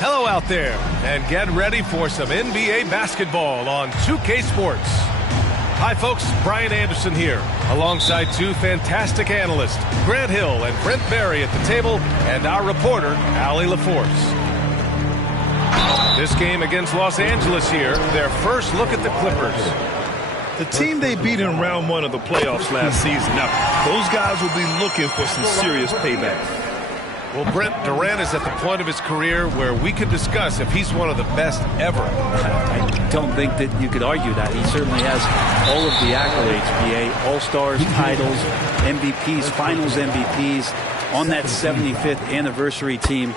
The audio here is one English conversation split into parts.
Hello out there, and get ready for some NBA basketball on 2K Sports. Hi folks, Brian Anderson here, alongside two fantastic analysts, Grant Hill and Brent Barry at the table, and our reporter, Allie LaForce. This game against Los Angeles here, their first look at the Clippers. The team they beat in round one of the playoffs last season. Now, those guys will be looking for some serious payback. Well, Brent, Durant is at the point of his career where we can discuss if he's one of the best ever. I don't think that you could argue that. He certainly has all of the accolades, BA. All-Stars, titles, MVPs, Finals MVPs. On that 75th anniversary team,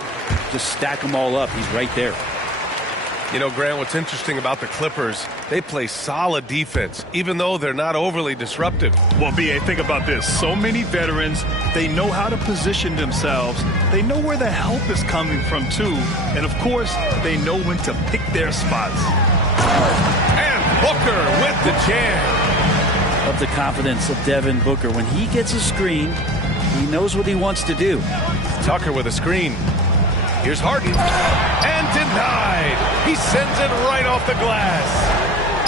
just stack them all up. He's right there. You know, Grant, what's interesting about the Clippers, they play solid defense, even though they're not overly disruptive. Well, B.A., think about this. So many veterans, they know how to position themselves. They know where the help is coming from, too. And, of course, they know when to pick their spots. And Booker with the jam. Of the confidence of Devin Booker. When he gets a screen, he knows what he wants to do. Tucker with a screen. Here's Harden. And denied. He sends it right off the glass.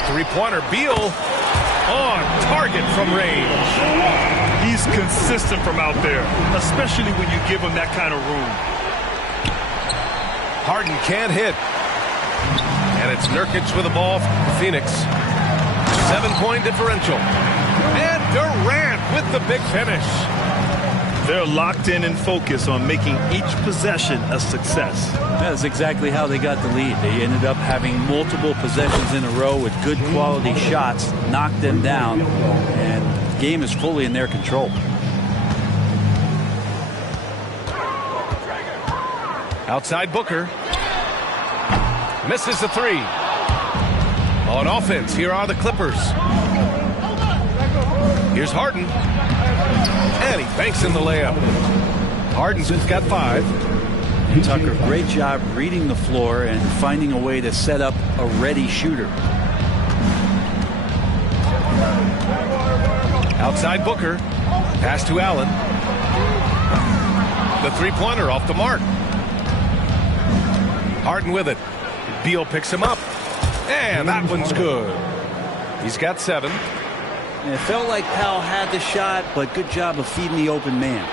Three-pointer, Beal on target from range. He's consistent from out there, especially when you give him that kind of room. Harden can't hit. And it's Nurkic with the ball for Phoenix. 7-point differential. And Durant with the big finish. They're locked in and focused on making each possession a success. That's exactly how they got the lead. They ended up having multiple possessions in a row with good quality shots, knocked them down, and the game is fully in their control. Outside Booker. Misses the three. On offense, here are the Clippers. Here's Harden. And he banks in the layup. Harden's got 5. Tucker, great job reading the floor and finding a way to set up a ready shooter. Outside Booker. Pass to Allen. The three-pointer off the mark. Harden with it. Beal picks him up. And that one's good. He's got 7. And it felt like Powell had the shot, but good job of feeding the open man.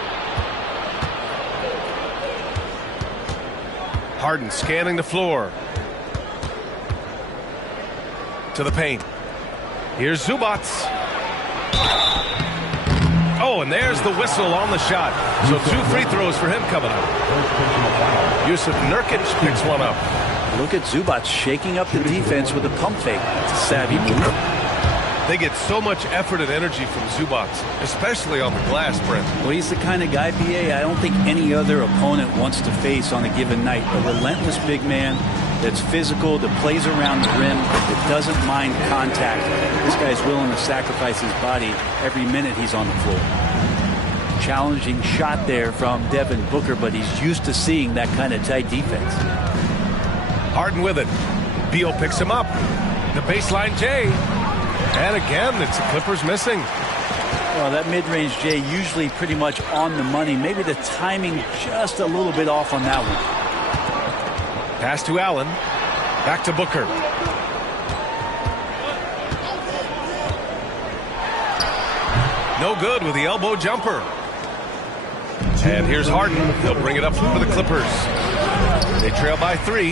Harden scanning the floor. To the paint. Here's Zubac. Oh, and there's the whistle on the shot. So 2 free throws for him coming up. Yusuf Nurkic picks one up. Look at Zubac shaking up the defense with a pump fake. That's a savvy move. They get so much effort and energy from Zubac, especially on the glass, Brent. Well, he's the kind of guy, BA, I don't think any other opponent wants to face on a given night. A relentless big man that's physical, that plays around the rim, that doesn't mind contact. This guy's willing to sacrifice his body every minute he's on the floor. Challenging shot there from Devin Booker, but he's used to seeing that kind of tight defense. Harden with it. Beal picks him up. The baseline J. And again, it's the Clippers missing. Well, that mid-range J usually pretty much on the money. Maybe the timing just a little bit off on that one. Pass to Allen. Back to Booker. No good with the elbow jumper. And here's Harden. He'll bring it up for the Clippers. They trail by 3.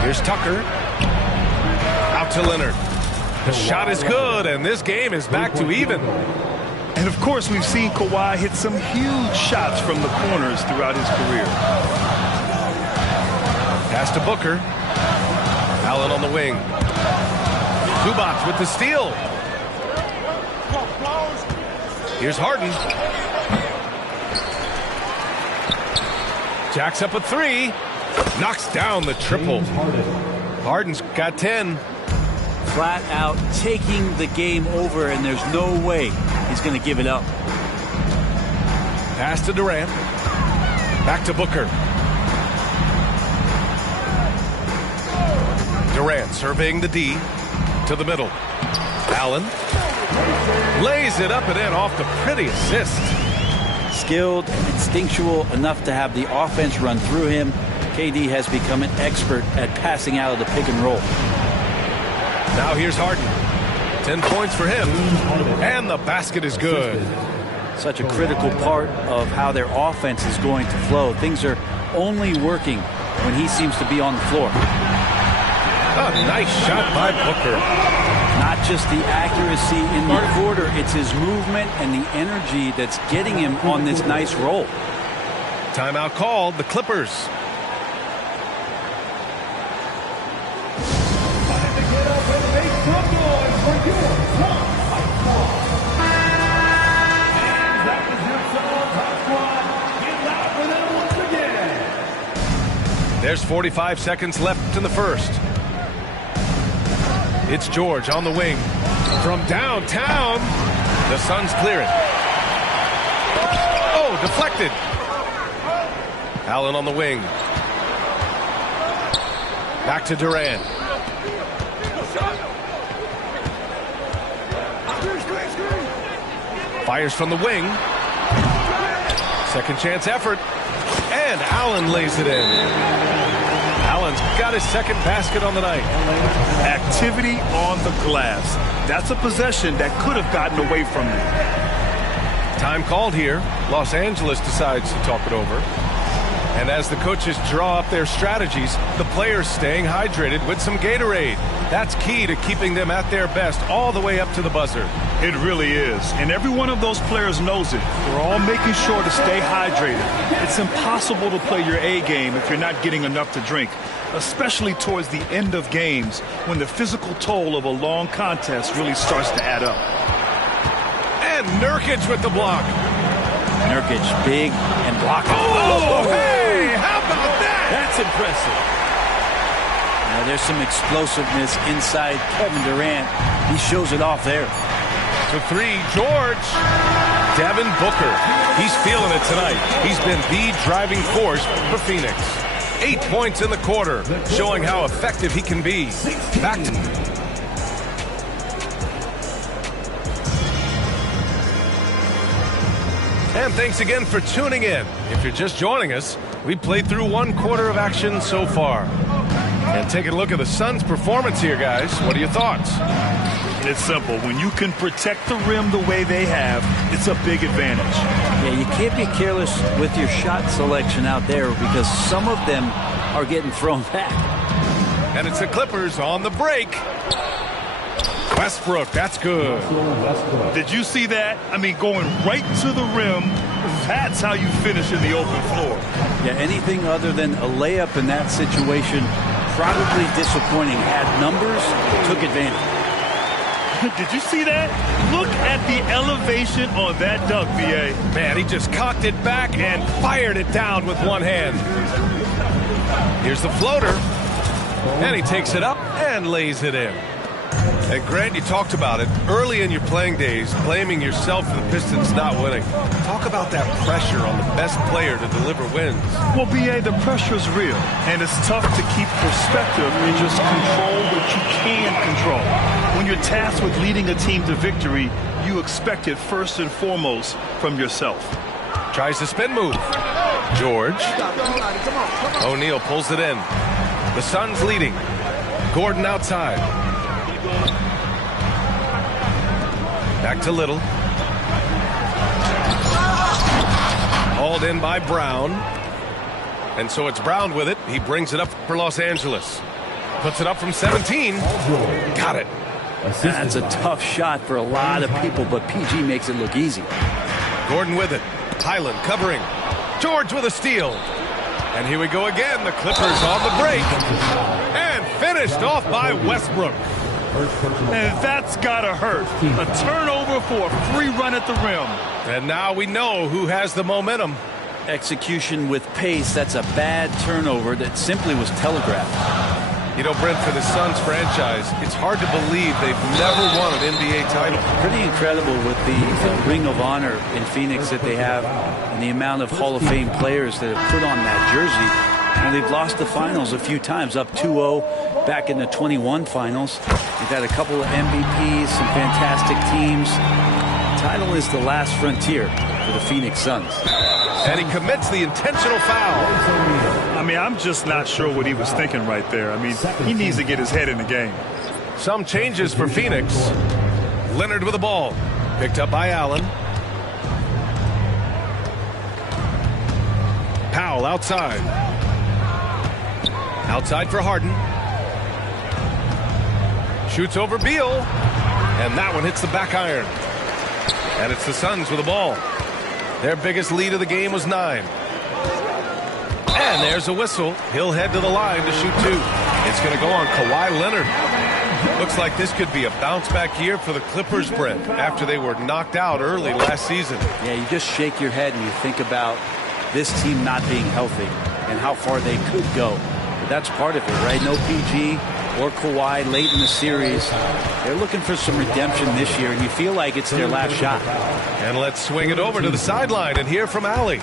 Here's Tucker. Out to Leonard. The shot is good, and this game is back to even. And of course, we've seen Kawhi hit some huge shots from the corners throughout his career. Pass to Booker. Allen on the wing. Zubac with the steal. Here's Harden. Jacks up a 3. Knocks down the triple. Harden's got 10. Flat out taking the game over, and there's no way he's going to give it up. Pass to Durant. Back to Booker. Durant surveying the D to the middle. Allen lays it up and in off the pretty assist. Skilled, instinctual enough to have the offense run through him. KD has become an expert at passing out of the pick and roll. Now here's Harden. 10 points for him. And the basket is good. Such a critical part of how their offense is going to flow. Things are only working when he seems to be on the floor. A nice shot by Booker. Not just the accuracy in the quarter, it's his movement and the energy that's getting him on this nice roll. Timeout called, the Clippers. There's 45 seconds left in the first. It's George on the wing. From downtown, the Suns clear it. Oh, deflected. Allen on the wing. Back to Durant. Fires from the wing. Second chance effort. And Allen lays it in. Allen's got his second basket on the night. Activity on the glass. That's a possession that could have gotten away from him. Time called here. Los Angeles decides to talk it over. And as the coaches draw up their strategies, the players staying hydrated with some Gatorade. That's key to keeping them at their best all the way up to the buzzer. It really is. And every one of those players knows it. They're all making sure to stay hydrated. It's impossible to play your A game if you're not getting enough to drink, especially towards the end of games when the physical toll of a long contest really starts to add up. And Nurkic with the block. Nurkic big and blocking. Oh, hey, how about that? That's impressive. Now there's some explosiveness inside Kevin Durant. He shows it off there. To 3, George. Devin Booker. He's feeling it tonight. He's been the driving force for Phoenix. 8 points in the quarter, showing how effective he can be. Back to... And thanks again for tuning in. If you're just joining us, we played through 1 quarter of action so far. And taking a look at the Suns' performance here, guys. What are your thoughts? It's simple. When you can protect the rim the way they have, it's a big advantage. Yeah, you can't be careless with your shot selection out there because some of them are getting thrown back. And it's the Clippers on the break. Westbrook, that's good. Did you see that? I mean, going right to the rim, that's how you finish in the open floor. Yeah, anything other than a layup in that situation, probably disappointing. Had numbers, took advantage. Did you see that? Look at the elevation on that dunk, B.A. Man, he just cocked it back and fired it down with one hand. Here's the floater. And he takes it up and lays it in. And Grant, you talked about it early in your playing days, blaming yourself for the Pistons not winning. Talk about that pressure on the best player to deliver wins. Well, B.A., the pressure's real, and it's tough to keep perspective and just control what you can control. When you're tasked with leading a team to victory, you expect it first and foremost from yourself. Tries the spin move. George. O'Neal pulls it in. The Suns leading. Gordon outside. Back to Little. Hauled in by Brown. And so it's Brown with it. He brings it up for Los Angeles. Puts it up from 17. Got it. That's a tough shot for a lot of people, but PG makes it look easy. Gordon with it. Highland covering. George with a steal. And here we go again. The Clippers on the break. And finished off by Westbrook. And that's gotta hurt. A turnover for a free run at the rim. And now we know who has the momentum. Execution with pace. That's a bad turnover that simply was telegraphed. You know, Brent, for the Suns franchise, it's hard to believe they've never won an NBA title. Pretty incredible with the Ring of Honor in Phoenix that they have and the amount of Hall of Fame players that have put on that jersey. And they've lost the finals a few times, up 2-0 back in the 21 finals. They've had a couple of MVPs, some fantastic teams. The title is the last frontier for the Phoenix Suns. And he commits the intentional foul. I mean, I'm just not sure what he was thinking right there. I mean, he needs to get his head in the game. Some changes for Phoenix. Leonard with the ball. Picked up by Allen. Powell outside. Outside for Harden. Shoots over Beal. And that one hits the back iron. And it's the Suns with the ball. Their biggest lead of the game was 9. And there's a whistle. He'll head to the line to shoot 2. It's going to go on Kawhi Leonard. Looks like this could be a bounce-back year for the Clippers, Brent, after they were knocked out early last season. Yeah, you just shake your head and you think about this team not being healthy and how far they could go. But that's part of it, right? No PG or Kawhi late in the series. They're looking for some redemption this year, and you feel like it's their last shot. And let's swing it over to the sideline and hear from Allie.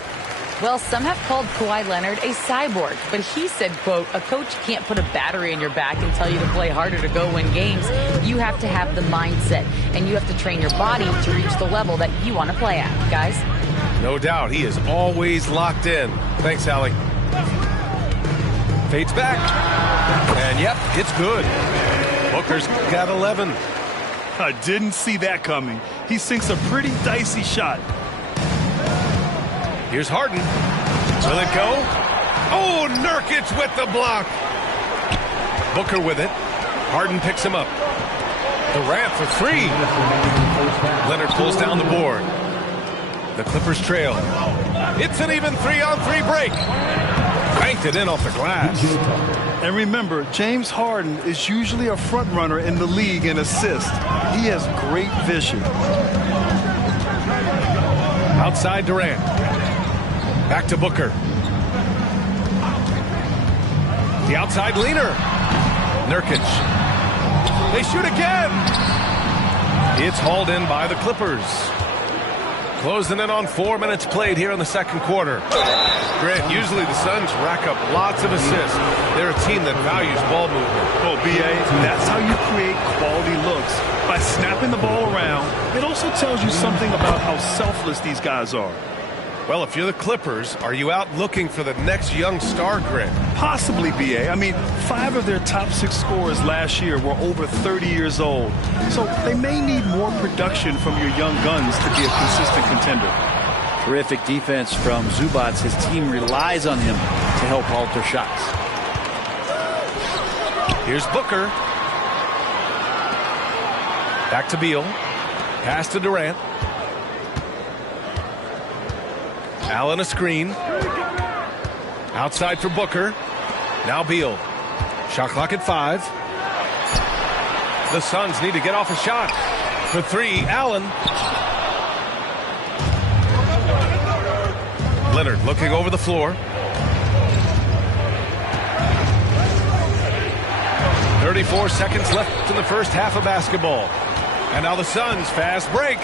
Well, some have called Kawhi Leonard a cyborg, but he said, quote, a coach can't put a battery in your back and tell you to play harder to go win games. You have to have the mindset, and you have to train your body to reach the level that you want to play at, guys. No doubt, he is always locked in. Thanks, Allie. Fades back. And, yep, it's good. Booker's got 11. I didn't see that coming. He sinks a pretty dicey shot. Here's Harden. Will it go? Oh, Nurkic with the block. Booker with it. Harden picks him up. Durant for 3. Leonard pulls down the board. The Clippers trail. It's an even 3-on-3 break. Banked it in off the glass. And remember, James Harden is usually a front runner in the league in assists. He has great vision. Outside Durant. Back to Booker. The outside leaner. Nurkic. They shoot again. It's hauled in by the Clippers. Closing in on 4 minutes played here in the second quarter. Grant, usually the Suns rack up lots of assists. They're a team that values ball movement. Oh, B.A., that's how you create quality looks. By snapping the ball around, it also tells you something about how selfless these guys are. Well, if you're the Clippers, are you out looking for the next young star, Grant? Possibly, B.A. I mean, 5 of their top 6 scorers last year were over 30 years old. So they may need more production from your young guns to be a consistent contender. Terrific defense from Zubac. His team relies on him to help alter shots. Here's Booker. Back to Beal. Pass to Durant. Allen a screen. Outside for Booker. Now Beal. Shot clock at 5. The Suns need to get off a shot. For three, Allen. Leonard looking over the floor. 34 seconds left in the first half of basketball. And now the Suns fast break.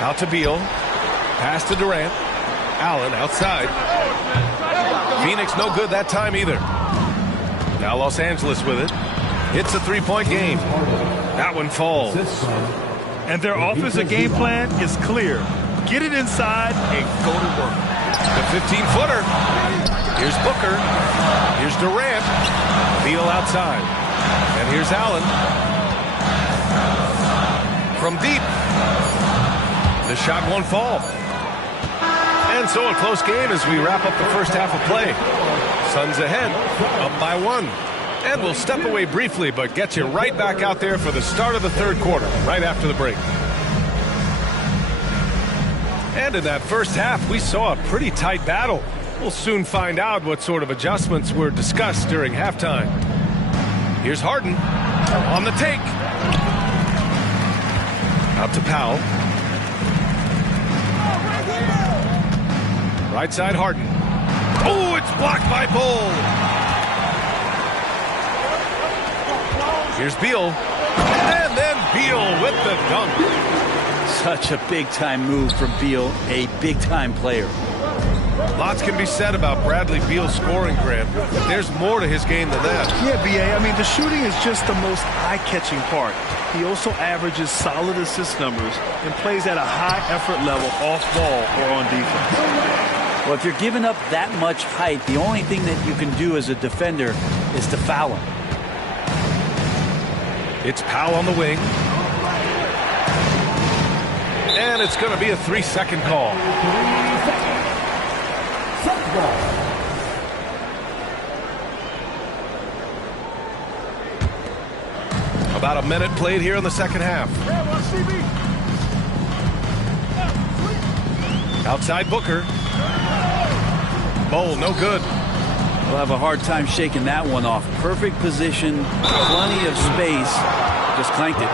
Out to Beal. Pass to Durant. Allen outside. Phoenix no good that time either. Now Los Angeles with it. It's a three-point game. That one falls. And their offensive game plan is clear. Get it inside and go to work. The 15-footer. Here's Booker. Here's Durant. Beal outside. And here's Allen. From deep. The shot won't fall. And so a close game as we wrap up the first half of play. Suns ahead, up by 1. And we'll step away briefly, but get you right back out there for the start of the third quarter, right after the break. And in that first half, we saw a pretty tight battle. We'll soon find out what sort of adjustments were discussed during halftime. Here's Harden on the take. Out to Powell. Right side, Harden. Oh, it's blocked by Bull. Here's Beal. And then Beal with the dunk. Such a big-time move from Beal, a big-time player. Lots can be said about Bradley Beal's scoring, Grant, but there's more to his game than that. Yeah, B.A., I mean, the shooting is just the most eye-catching part. He also averages solid assist numbers and plays at a high-effort level off ball or on defense. Well, if you're giving up that much height, the only thing that you can do as a defender is to foul him. It's Powell on the wing. And it's going to be a 3-second call. About a minute played here in the second half. Outside Booker. Bowl, no good. We'll have a hard time shaking that one off. Perfect position, plenty of space. Just clanked it.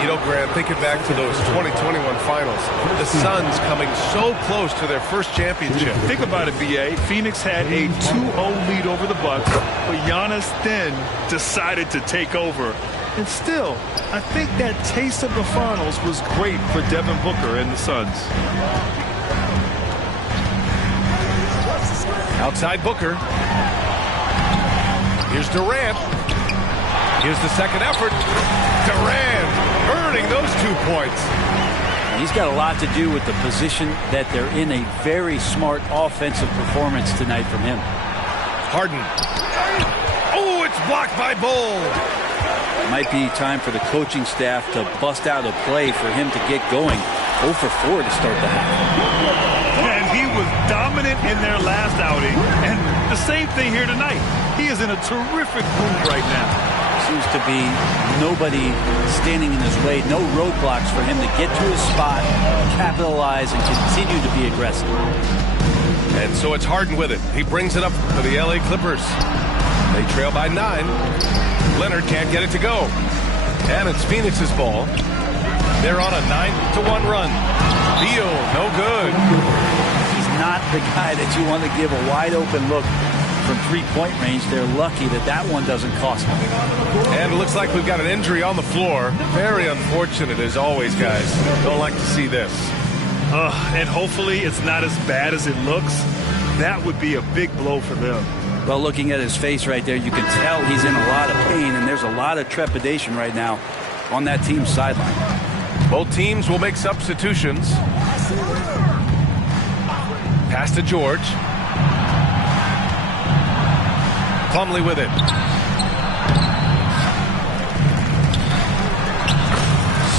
You know, Grant, thinking back to those 2021 finals, the Suns coming so close to their first championship. Think about it, B.A. Phoenix had a 2-0 lead over the Bucks, but Giannis then decided to take over. And still, I think that taste of the finals was great for Devin Booker and the Suns. Outside Booker. Here's Durant. Here's the second effort. Durant earning those 2 points. He's got a lot to do with the position that they're in. A very smart offensive performance tonight from him. Harden. Oh, it's blocked by Bull. It might be time for the coaching staff to bust out a play for him to get going. 0 for 4 to start the half. And he was dominant in their last outing. And the same thing here tonight. He is in a terrific mood right now. Seems to be nobody standing in his way. No roadblocks for him to get to his spot, capitalize, and continue to be aggressive. And so it's Harden with it. He brings it up for the LA Clippers. They trail by 9. Leonard can't get it to go. And it's Phoenix's ball. They're on a 9-1 run. Beal, no good. He's not the guy that you want to give a wide open look from three-point range. They're lucky that that one doesn't cost them. And it looks like we've got an injury on the floor. Very unfortunate as always, guys. Don't like to see this. And hopefully it's not as bad as it looks. That would be a big blow for them. Well, looking at his face right there, you can tell he's in a lot of pain, and there's a lot of trepidation right now on that team's sideline. Both teams will make substitutions. Pass to George. Plumlee with it.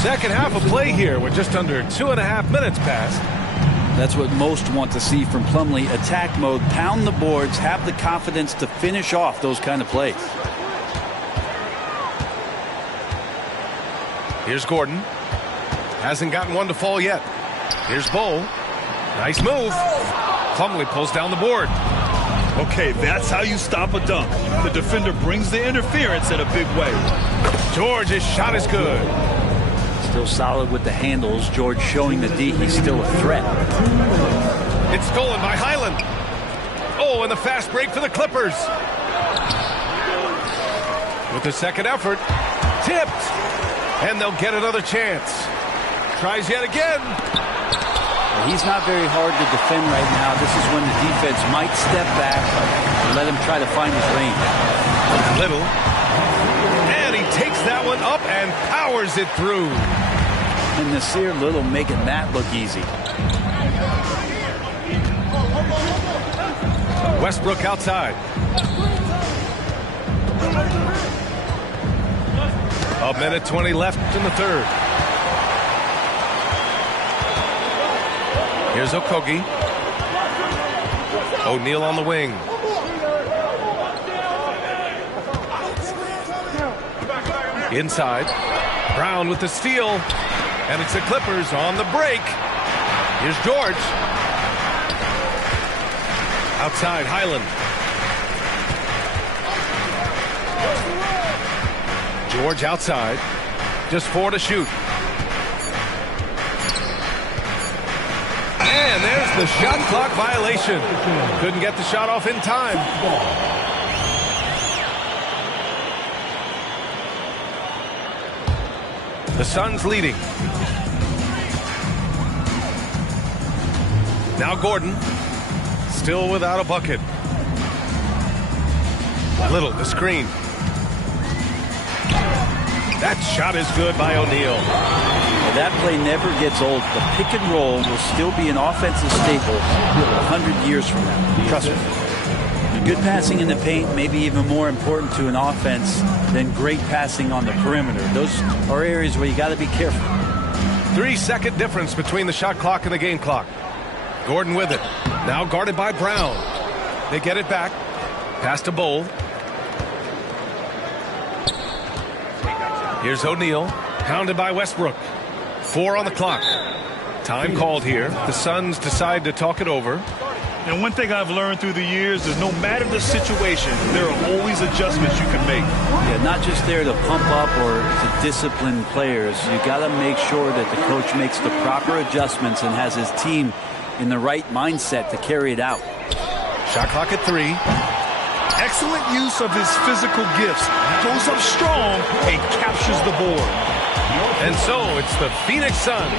Second half of play here with just under 2.5 minutes passed. That's what most want to see from Plumlee. Attack mode, pound the boards, have the confidence to finish off those kind of plays. Here's Gordon. Hasn't gotten one to fall yet. Here's Bull. Nice move. Plumlee pulls down the board. Okay, that's how you stop a dunk. The defender brings the interference in a big way. George's shot is good. Still solid with the handles. George showing the D he's still a threat. It's stolen by Highland. Oh, and the fast break for the Clippers. With the second effort, tipped. And they'll get another chance. Tries yet again. He's not very hard to defend right now. This is when the defense might step back and let him try to find his range. Little. And he takes that one up and powers it through. And Nasir Little making that look easy. Westbrook outside. A minute 20 left in the third. Here's Okogie. O'Neal on the wing. Inside. Brown with the steal. And it's the Clippers on the break. Here's George. Outside, Highland. George outside. Just 4 to shoot. And there's the shot clock violation. Couldn't get the shot off in time. The Suns leading. Now Gordon. Still without a bucket. Little, the screen. That shot is good by O'Neal. That play never gets old. The pick and roll will still be an offensive staple 100 years from now. Trust me. Good passing in the paint may be even more important to an offense than great passing on the perimeter. Those are areas where you got to be careful. 3-second difference between the shot clock and the game clock. Gordon with it. Now guarded by Brown. They get it back. Pass to Bowl. Here's O'Neal. Pounded by Westbrook. 4 on the clock. Time called here. The Suns decide to talk it over. And one thing I've learned through the years is no matter the situation, there are always adjustments you can make. Yeah, not just there to pump up or to discipline players. You got to make sure that the coach makes the proper adjustments and has his team in the right mindset to carry it out. Shot clock at 3. Excellent use of his physical gifts. Goes up strong and captures the board. And so it's the Phoenix Suns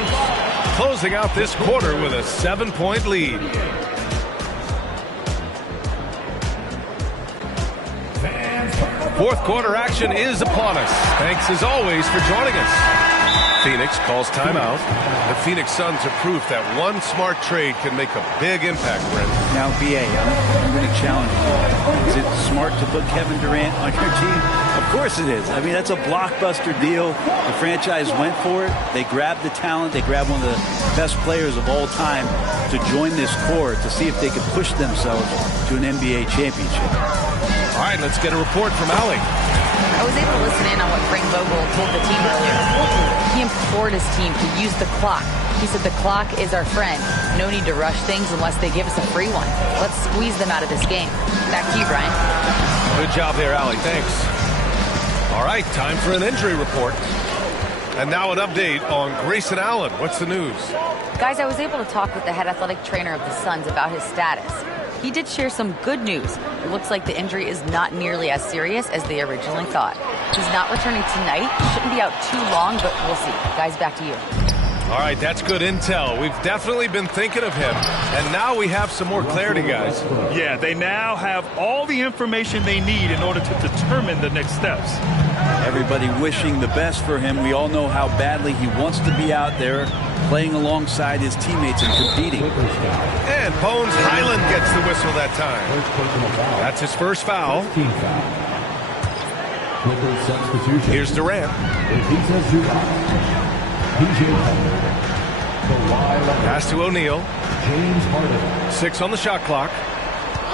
closing out this quarter with a 7-point lead. Fourth quarter action is upon us. Thanks as always for joining us. Phoenix calls timeout. The Phoenix Suns are proof that one smart trade can make a big impact, Brent. Now, BA, I'm going to challenge you. Is it smart to put Kevin Durant on your team? Of course it is. I mean, that's a blockbuster deal. The franchise went for it. They grabbed the talent. They grabbed one of the best players of all time to join this core to see if they could push themselves to an NBA championship. All right, let's get a report from Allie. I was able to listen in on what Frank Vogel told the team earlier. He implored his team to use the clock. He said the clock is our friend. No need to rush things unless they give us a free one. Let's squeeze them out of this game. Back to you, Brian. Good job there, Allie. Thanks. All right, time for an injury report. And now an update on Grayson Allen. What's the news? Guys, I was able to talk with the head athletic trainer of the Suns about his status. He did share some good news. It looks like the injury is not nearly as serious as they originally thought. He's not returning tonight. Shouldn't be out too long, but we'll see. Guys, back to you. All right, that's good intel. We've definitely been thinking of him. And now we have some more clarity, guys. Yeah, they now have all the information they need in order to determine the next steps. Everybody wishing the best for him. We all know how badly he wants to be out there playing alongside his teammates and competing. And Bones Highland gets the whistle that time. That's his first foul. Here's Durant. Pass to O'Neal. 6 on the shot clock.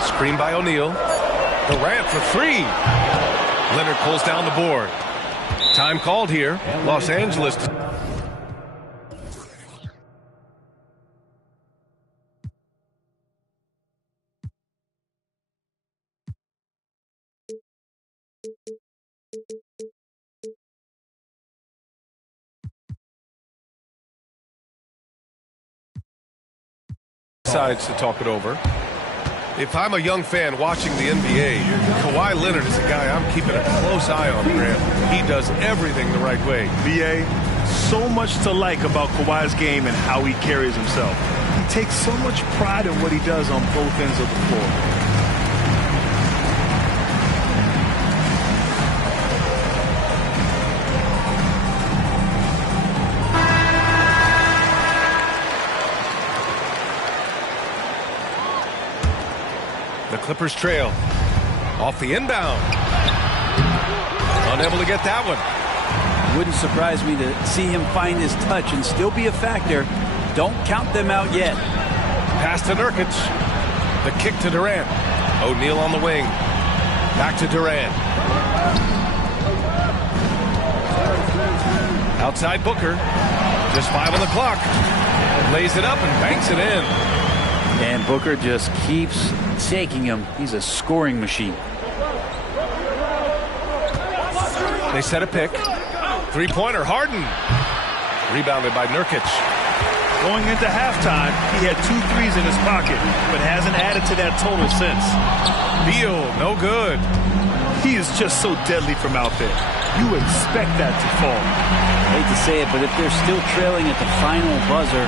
Screen by O'Neal. Durant for 3. Leonard pulls down the board. Time called here. Los Angeles. Decides to talk it over. If I'm a young fan watching the NBA, Kawhi Leonard is a guy I'm keeping a close eye on, Grant. He does everything the right way. BA, so much to like about Kawhi's game and how he carries himself. He takes so much pride in what he does on both ends of the floor. The Clippers trail. Off the inbound. Unable to get that one. Wouldn't surprise me to see him find his touch and still be a factor. Don't count them out yet. Pass to Nurkic. The kick to Durant. O'Neal on the wing. Back to Durant. Outside Booker. Just 5 on the clock. Lays it up and banks it in. And Booker just keeps taking him. He's a scoring machine. They set a pick. Three-pointer, Harden. Rebounded by Nurkic. Going into halftime, he had 2 threes in his pocket, but hasn't added to that total since. Beal, no good. He is just so deadly from out there. You expect that to fall. I hate to say it, but if they're still trailing at the final buzzer,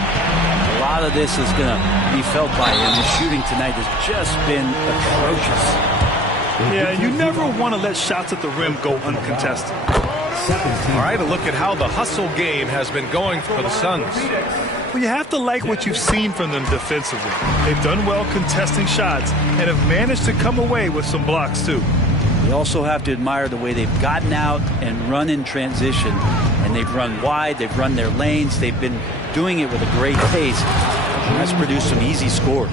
a lot of this is going to be felt by him. His shooting tonight has just been atrocious. Yeah, you never want to let shots at the rim go uncontested. All right, a look at how the hustle game has been going for the Suns. Well, you have to like what you've seen from them defensively. They've done well contesting shots and have managed to come away with some blocks, too. You also have to admire the way they've gotten out and run in transition. And they've run wide, they've run their lanes, they've been doing it with a great pace. And that's produced some easy scores.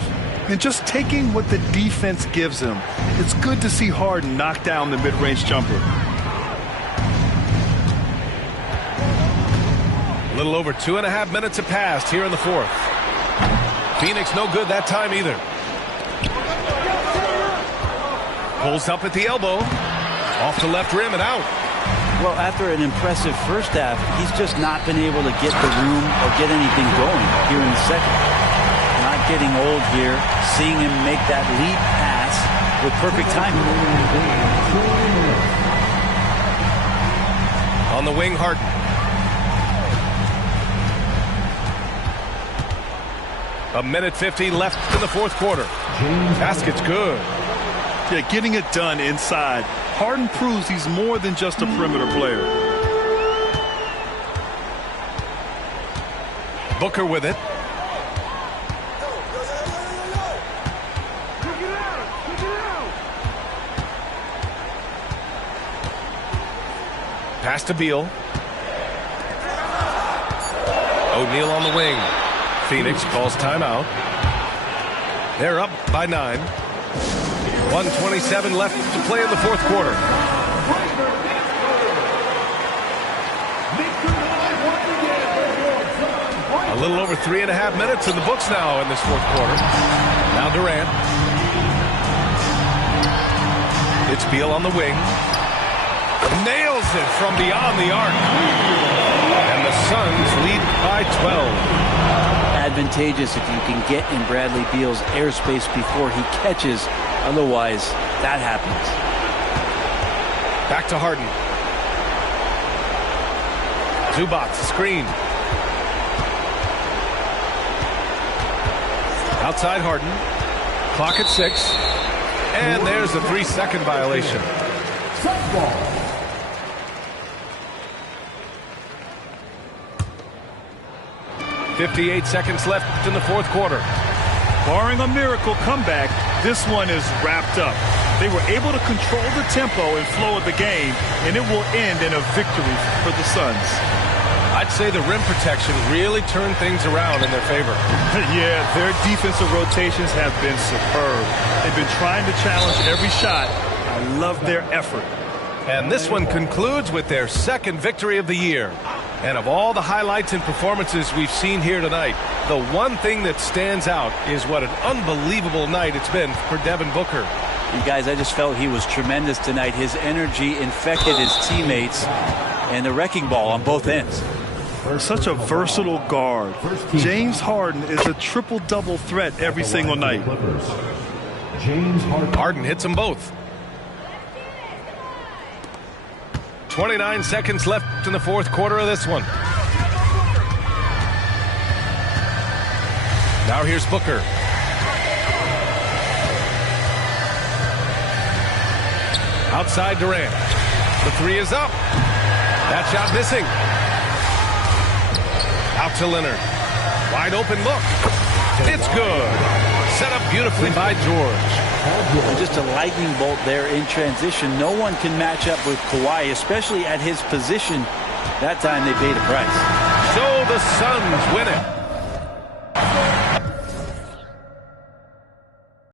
And just taking what the defense gives him, it's good to see Harden knock down the mid-range jumper. A little over 2.5 minutes have passed here in the fourth. Phoenix no good that time either. Pulls up at the elbow. Off the left rim and out. Well, after an impressive first half, he's just not been able to get the room or get anything going here in the second. Not getting old here. Seeing him make that lead pass with perfect timing. On the wing, Harden. A minute 50 left in the fourth quarter. Basket's good. Yeah, getting it done inside. Harden proves he's more than just a perimeter player. Booker with it. Pass to Beal. O'Neal on the wing. Phoenix calls timeout. They're up by 9. 1:27 left to play in the fourth quarter. A little over 3.5 minutes in the books now in this fourth quarter. Now Durant. It's Beal on the wing. Nails it from beyond the arc. And the Suns lead by 12. Advantageous if you can get in Bradley Beal's airspace before he catches. Otherwise, that happens. Back to Harden. Zubac, screen. Outside Harden. Clock at 6. And there's a 3-second violation. 58 seconds left in the fourth quarter. Barring a miracle comeback, this one is wrapped up. They were able to control the tempo and flow of the game, and it will end in a victory for the Suns. I'd say the rim protection really turned things around in their favor. Yeah, their defensive rotations have been superb. They've been trying to challenge every shot. I love their effort. And this one concludes with their second victory of the year. And of all the highlights and performances we've seen here tonight, the one thing that stands out is what an unbelievable night it's been for Devin Booker. You guys, I just felt he was tremendous tonight. His energy infected his teammates, and the wrecking ball on both ends. Such a versatile guard. James Harden is a triple-double threat every single night. Harden hits them both. 29 seconds left in the fourth quarter of this one. Now here's Booker. Outside Durant. The three is up. That shot missing. Out to Leonard. Wide open look. It's good. Set up beautifully by George. Just a lightning bolt there in transition. No one can match up with Kawhi, especially at his position. That time they paid a price. So the Suns win it.